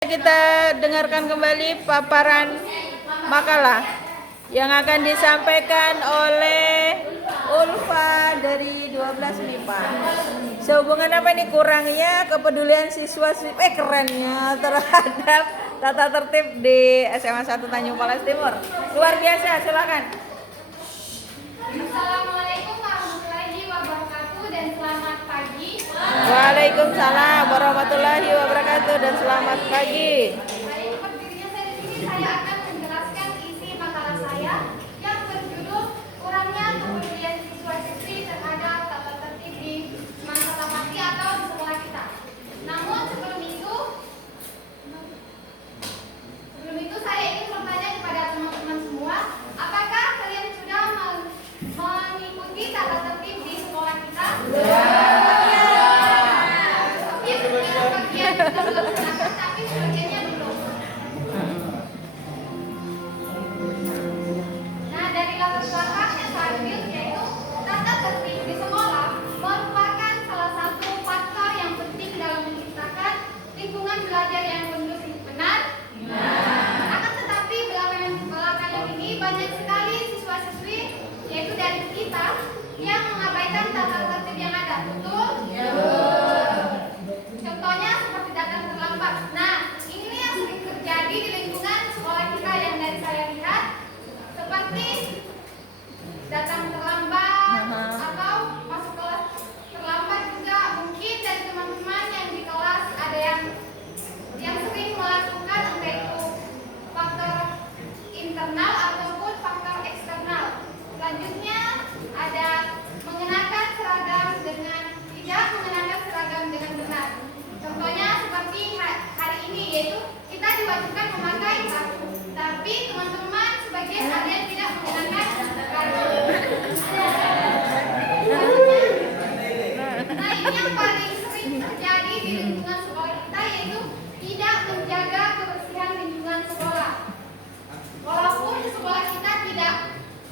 Kita dengarkan kembali paparan makalah yang akan disampaikan oleh Ulfa dari 12 MIPA. Sehubungan apa nih kurangnya kepedulian siswa kerennya terhadap tata tertib di SMA 1 Tanjung Palas Timur. Luar biasa, silakan. Assalamualaikum warahmatullahi wabarakatuh dan selamat pagi. Waalaikumsalam warahmatullahi wabarakatuh dan selamat pagi. Baik, berdirinya saya di sini, saya akan menjelaskan isi makalah saya yang berjudul kurangnya kepedulian siswa-siswi terhadap tata tertib di masa bakti atau di sekolah kita. Namun sebelum itu saya ingin bertanya kepada teman-teman semua, apakah kalian sudah mengikuti tata tertib di sekolah kita? Tapi sebagiannya belum. Nah, dari latar belakang yang saya ambil yaitu tata tertib di sekolah merupakan salah satu faktor yang penting dalam menciptakan lingkungan belajar yang kondusif. Benar? Akan tetapi belakangan ini banyak sekali siswa-siswi yaitu dari kita yang mengabaikan tata tertib yang ada. Betul? Contohnya seperti datang terlambat. Nah, ini yang sering terjadi di lingkungan sekolah kita yang dari saya lihat, seperti datang terlambat atau masuk kelas terlambat juga. Mungkin dari teman-teman yang di kelas ada yang sering melakukan entah itu faktor internal ataupun faktor eksternal. Selanjutnya ada mengenakan seragam dengan tidak mengenakan seragam dengan benar. Contohnya seperti hari ini, yaitu kita diwajibkan memakai sarung, tapi teman-teman sebagian ada yang tidak menggunakan sarung. Nah, ini yang paling sering terjadi di lingkungan sekolah kita, yaitu tidak menjaga kebersihan lingkungan sekolah. Walaupun di sekolah kita tidak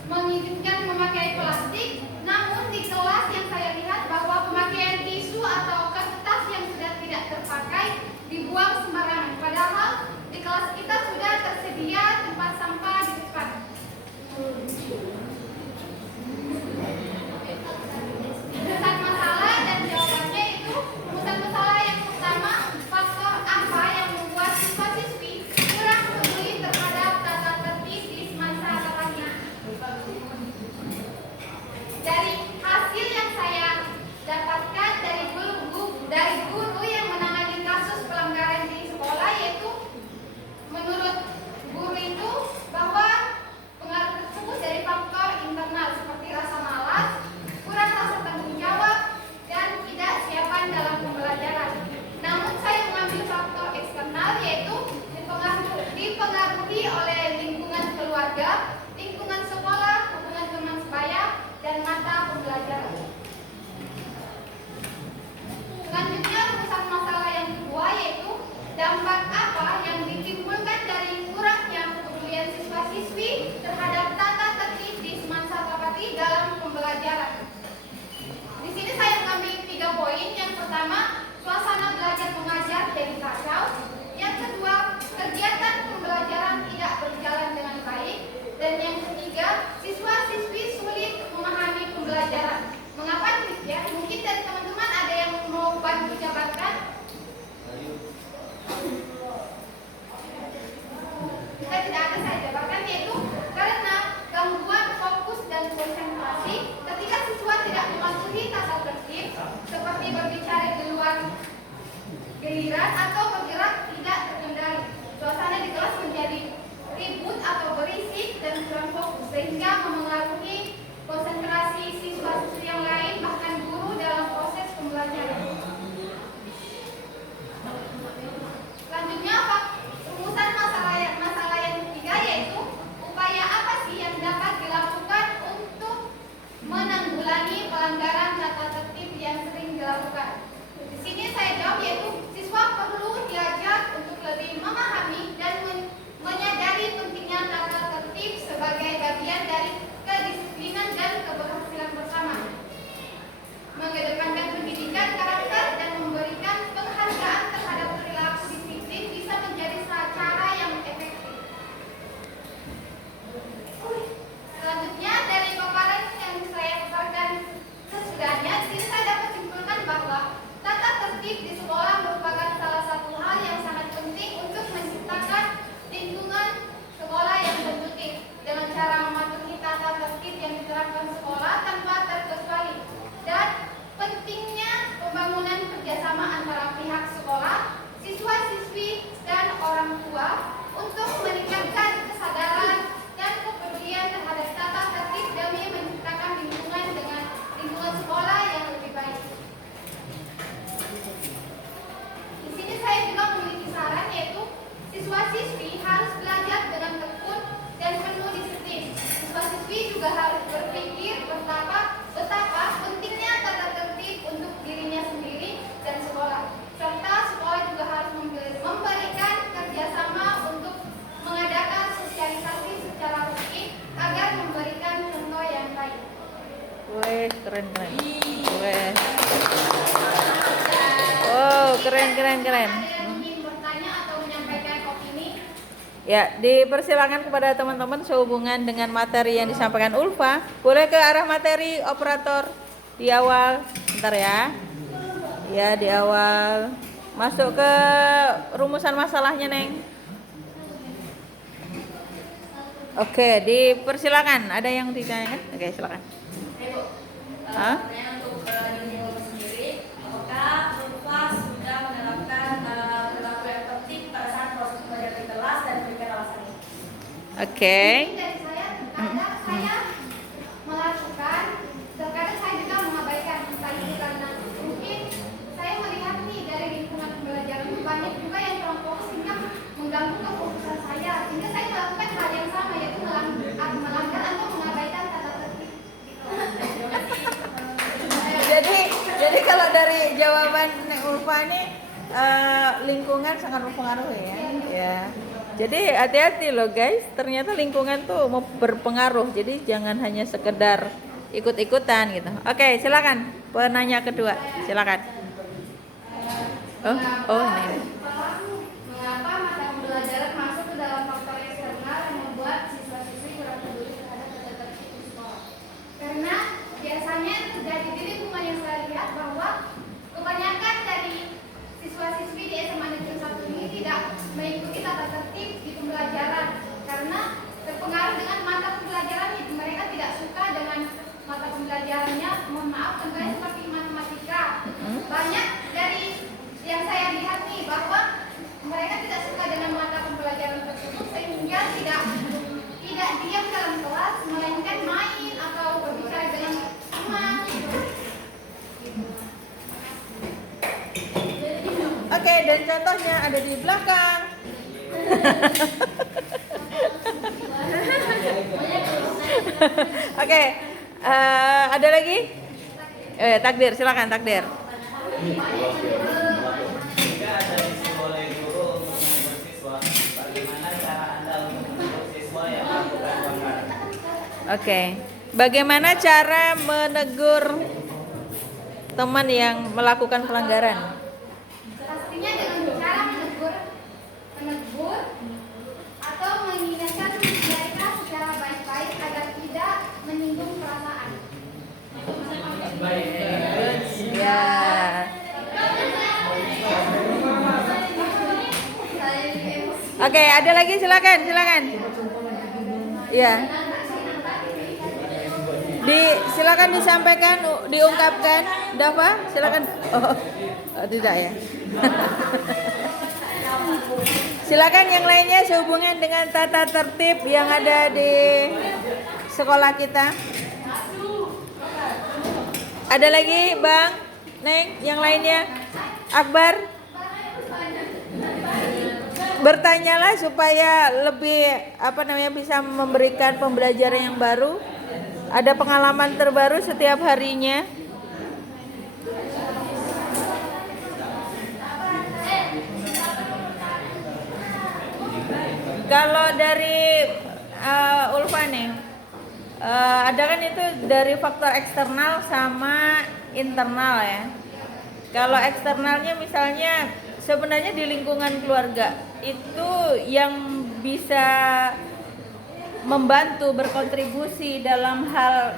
mengizinkan memakai plastik, namun di kelas yang saya lihat bahwa pemakaian tisu atau kertas yang sudah tidak terpakai dibuang sembarangan. Padahal di kelas kita sudah tersedia tempat sampah di depan. Rumusan masalah dan jawabannya itu, rumusan masalah yang pertama, faktor apa yang membuat siswa-siswi kurang peduli terhadap tata tertib di masa bakti. Dari hasil yang saya dapatkan dari guru yang menangani kasus pelanggaran di sekolah, yaitu menurut guru itu bahwa pengaruh tersebut dari faktor internal seperti rasa malas, kurang rasa tanggung jawab, dan tidak siapan dalam pembelajaran. Namun saya mengambil faktor eksternal, yaitu dipengaruhi oleh lingkungan keluarga, lingkungan sekolah, hubungan teman sebaya, dan mata pembelajaran. Selanjutnya rumusan masalah yang kedua, yaitu dampak apa yang ditimbulkan dari kurangnya kepedulian siswa-siswi terhadap tata tertib di masa bakti dalam pembelajaran. Di sini saya mengambil 3 poin. Yang pertama, suasana belajar mengajar jadi kacau. Yang kedua, kegiatan pembelajaran tidak berjalan dengan baik. Dan yang ketiga, siswa-siswi sulit memahami pembelajaran. Mengapa demikian? Mungkin dari teman-teman ada yang mau bantu jabarkan? Kita tidak ada, saya jabarkan, yaitu karena gangguan fokus dan konsentrasi ketika siswa tidak mematuhi tata tertib, seperti berbicara di luar giliran atau bergerak tidak terkendali. Suasana di kelas menjadi ribut atau berisik dan kurang fokus, sehingga memengaruhi konsentrasi siswa-siswi yang lain, bahkan guru dalam proses pembelajaran. Selanjutnya, rumusan masalah yang ketiga, yaitu upaya apa sih yang dapat dilakukan untuk menanggulangi pelanggaran tata tertib yang sering dilakukan. Di sini saya jawab, yaitu siswa perlu diajarkan keren. Ada yang ingin bertanya atau menyampaikan opini? Ya, dipersilakan kepada teman-teman sehubungan dengan materi yang disampaikan Ulfa. Boleh ke arah materi operator di awal, bentar ya. Ya, di awal. Masuk ke rumusan masalahnya, Neng. Oke, dipersilakan. Ada yang ditanyakan? Oke, silakan. Hah? Untuk diri Ulfa sendiri, apakah Ulfa sudah menerapkan perilaku yang tertib pada saat proses belajar di kelas dan berikan alasannya? Oke. Ini dari saya, terkadang saya melakukan, terkadang saya juga mengabaikan. Entah itu karena mungkin saya melihat nih dari lingkungan pembelajaran itu banyak juga yang kurang fokus sehingga mengganggu kefokusan saya. Sehingga saya melakukan hal yang sama, yaitu melanggar atau mengabaikan tata tertib. Jadi kalau dari jawaban Neng Ulfa ini lingkungan sangat mempengaruhi ya. Ya. Jadi hati-hati loh guys, ternyata lingkungan tuh mau berpengaruh. Jadi jangan hanya sekedar ikut-ikutan gitu. Oke, silakan penanya kedua, silakan. Oh ini. Mengapa mata pembelajaran masuk ke dalam faktor eksternal yang membuat siswa-siswi kurang peduli terhadap tata tertib di sekolah? Karena biasanya terjadi di lingkungan yang saya lihat bahwa kebanyakan dari siswa-siswi di SMA Negeri 1 ini tidak mengikuti tata tertib di pembelajaran karena terpengaruh dengan mata pembelajarannya. Mereka tidak suka dengan mata pembelajarannya. Mohon maaf, contohnya seperti matematika. Banyak dari yang saya lihat nih bahwa mereka tidak suka dengan mata pembelajaran tersebut sehingga tidak diam dalam kelas melainkan main atau berbicara dengan teman. Oke, dan contohnya ada di belakang. Oke, ada lagi? Takdir, silakan Takdir. Jika ada misi oleh guru untuk menegur siswa, bagaimana cara Anda untuk menegur siswa yang melakukan pelanggaran? Oke, bagaimana cara menegur teman yang melakukan pelanggaran? Pastinya dengan cara menegur atau mengingatkan mereka secara baik-baik agar tidak menyinggung perasaan. Ya. Oke, ada lagi silakan. Ya. Silakan disampaikan, diungkapkan. Dava, silakan. Oh, tidak ya. Silakan yang lainnya sehubungan dengan tata tertib yang ada di sekolah kita. Ada lagi, Bang, Neng, yang lainnya? Akbar? Bertanyalah supaya lebih bisa memberikan pembelajaran yang baru. Ada pengalaman terbaru setiap harinya. Kalau dari Ulfa nih, ada kan itu dari faktor eksternal sama internal ya. Kalau eksternalnya misalnya sebenarnya di lingkungan keluarga itu yang bisa membantu berkontribusi dalam hal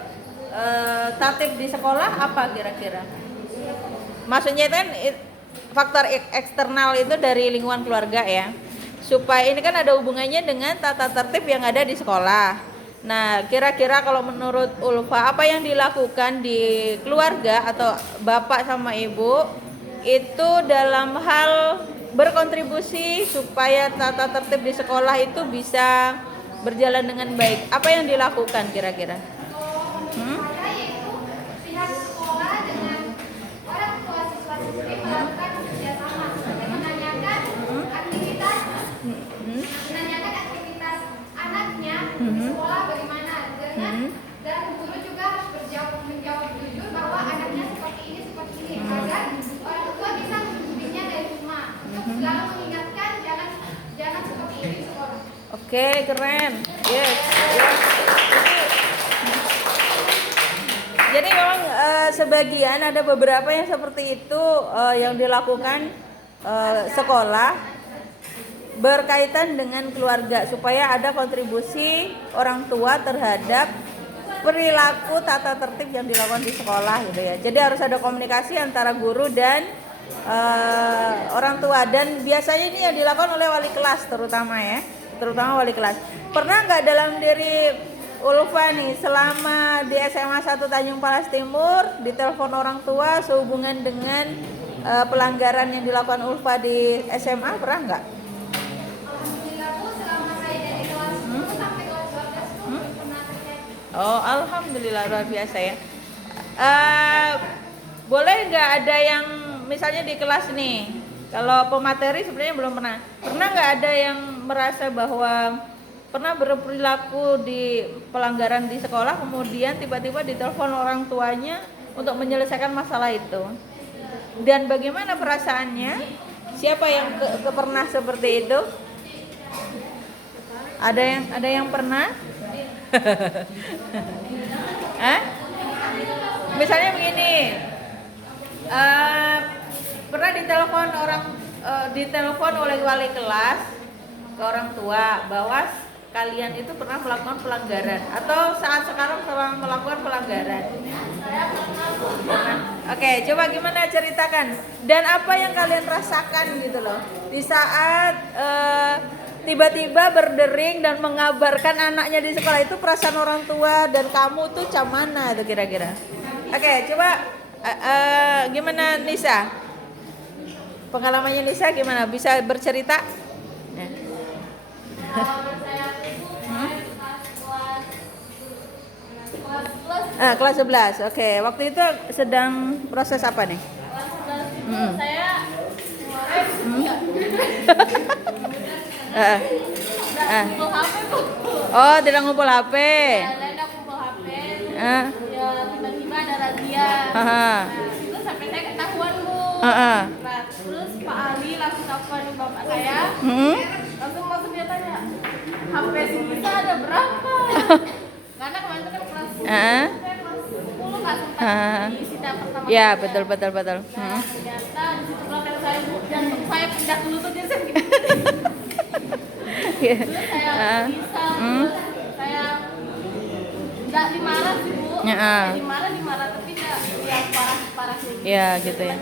tatib di sekolah apa kira-kira? Maksudnya itu kan faktor eksternal itu dari lingkungan keluarga ya. Supaya ini kan ada hubungannya dengan tata tertib yang ada di sekolah. Nah, kira-kira kalau menurut Ulfa apa yang dilakukan di keluarga atau bapak sama ibu itu dalam hal berkontribusi supaya tata tertib di sekolah itu bisa berjalan dengan baik. Apa yang dilakukan kira-kira? Yaitu pihak sekolah dengan orang tua siswa-siswi melakukan kerjasama menanyakan aktivitas anaknya di sekolah bagaimana dan guru juga harus menjawab jujur bahwa anaknya seperti ini agar orang tua bisa mengikutinya dari rumah untuk selalu mengingatkan jangan seperti ini di sekolah. Oke, keren. Yes. Jadi memang sebagian ada beberapa yang seperti itu yang dilakukan sekolah berkaitan dengan keluarga supaya ada kontribusi orang tua terhadap perilaku tata tertib yang dilakukan di sekolah gitu ya. Jadi harus ada komunikasi antara guru dan orang tua, dan biasanya ini yang dilakukan oleh wali kelas terutama wali kelas. Pernah nggak dalam diri Ulfa nih selama di SMA 1 Tanjung Palas Timur ditelepon orang tua sehubungan dengan pelanggaran yang dilakukan Ulfa di SMA, pernah nggak? Alhamdulillah Bu, selama saya dari kelas 10 sampai kelas 12 Bu, belum pernah terjadi. Oh, alhamdulillah, luar biasa ya. Boleh nggak ada yang misalnya di kelas nih, kalau pemateri sebenarnya belum pernah nggak ada yang merasa bahwa pernah berperilaku di pelanggaran di sekolah kemudian tiba-tiba ditelepon orang tuanya untuk menyelesaikan masalah itu, dan bagaimana perasaannya? Siapa yang pernah seperti itu? Ada yang pernah? Misalnya begini, pernah ditelepon oleh wali kelas ke orang tua bahwa kalian itu pernah melakukan pelanggaran atau saat sekarang telah melakukan pelanggaran. Pernah. Oke, coba gimana ceritakan dan apa yang kalian rasakan gitu loh di saat tiba-tiba berdering dan mengabarkan anaknya di sekolah, itu perasaan orang tua dan kamu tuh macam mana itu kira-kira? Oke, coba gimana Nisa? Pengalamannya Nisa gimana? Bisa bercerita? Kelas 11. Oke, waktu itu sedang proses apa nih? Saya ngumpul HP Bu. Oh, tidak ngumpul HP. Saya ngumpul HP. Ya tiba-tiba ada razia. Nah, terus sampai saya ketahuan Bu. Nah, terus Pak Ali langsung telepon bapak saya. Langsung dia tanya, HP si Nisa ada berapa? Karena kemarin itu kan kelas 10 nggak sempat disita pertama. Ya, betul. Nah, ternyata di situ belakang saya Bu, jantung saya pindah dulu tuh dia gitu. Terus saya bisa, saya nggak dimarah sih Bu. Dimarah tapi nggak yang parah gitu. Ya, gitu ya.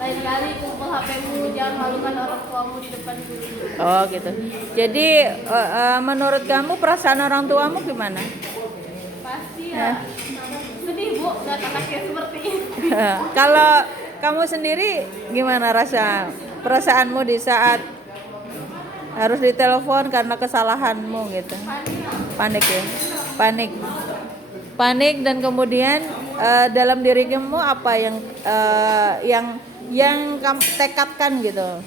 Lain kali kumpul HP-mu, jangan malukan orang tuamu di depan guru. Oh gitu. Jadi menurut kamu perasaan orang tuamu gimana? Pasti ya sedih Bu, lihat anaknya seperti ini. Kalau kamu sendiri gimana perasaanmu di saat harus ditelepon karena kesalahanmu gitu? Panik ya? Panik dan kemudian dalam dirimu apa yang kamu tekadkan gitu,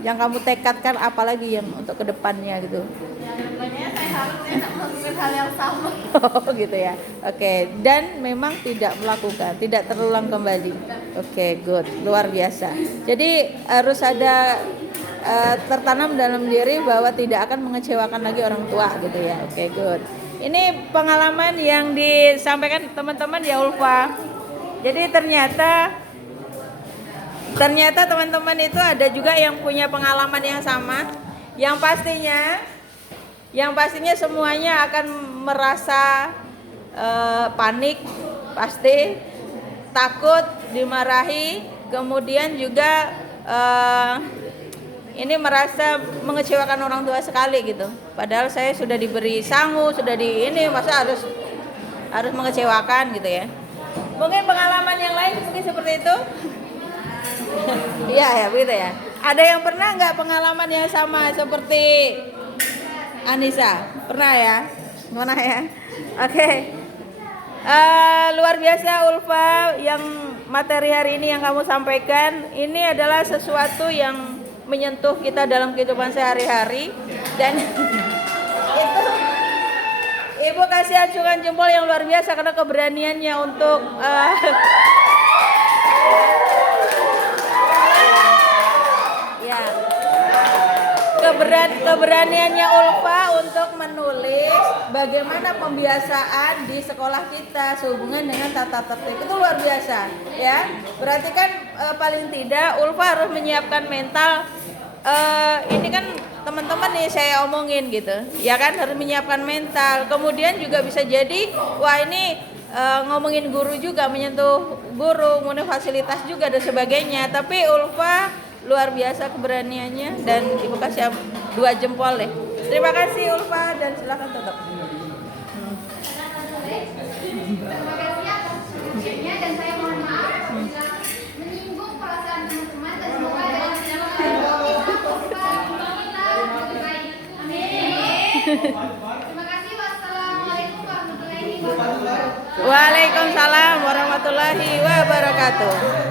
yang kamu tekadkan apalagi yang untuk kedepannya gitu? Ya depannya saya harus tidak melakukan hal yang sama. Oh gitu ya. Oke. Dan memang tidak terulang kembali. Oke, good, luar biasa. Jadi harus ada tertanam dalam diri bahwa tidak akan mengecewakan lagi orang tua gitu ya. Oke, good. Ini pengalaman yang disampaikan teman-teman ya Ulfa. Jadi ternyata teman-teman itu ada juga yang punya pengalaman yang sama, yang pastinya semuanya akan merasa panik, pasti takut dimarahi, kemudian juga ini merasa mengecewakan orang tua sekali gitu. Padahal saya sudah diberi sangu, masa harus mengecewakan gitu ya. Mungkin pengalaman yang lain mungkin seperti itu. Iya ya, begitu ya. Ada yang pernah nggak pengalaman yang sama seperti Anissa? Pernah ya? Mana ya? Oke. Luar biasa Ulfa, yang materi hari ini yang kamu sampaikan ini adalah sesuatu yang menyentuh kita dalam kehidupan sehari-hari, dan itu Ibu kasih acungan jempol yang luar biasa karena keberaniannya untuk keberaniannya Ulfa untuk menulis bagaimana pembiasaan di sekolah kita sehubungan dengan tata tertib, itu luar biasa ya. Berarti kan paling tidak Ulfa harus menyiapkan mental. Ini kan teman-teman nih saya omongin gitu, ya kan, harus menyiapkan mental. Kemudian juga bisa jadi, wah ini ngomongin guru juga, menyentuh guru, kemudian fasilitas juga dan sebagainya. Tapi Ulfa luar biasa keberaniannya dan Ibu kasih 2 jempol deh. Terima kasih Ulfa dan silakan tutup. Terima kasih atas perhatiannya dan saya mohon maaf jika menyinggung perasaan teman-teman dan semoga dengan kita lebih baik. Amin. Terima kasih. Wassalamualaikum warahmatullahi wabarakatuh. Waalaikumsalam warahmatullahi wabarakatuh.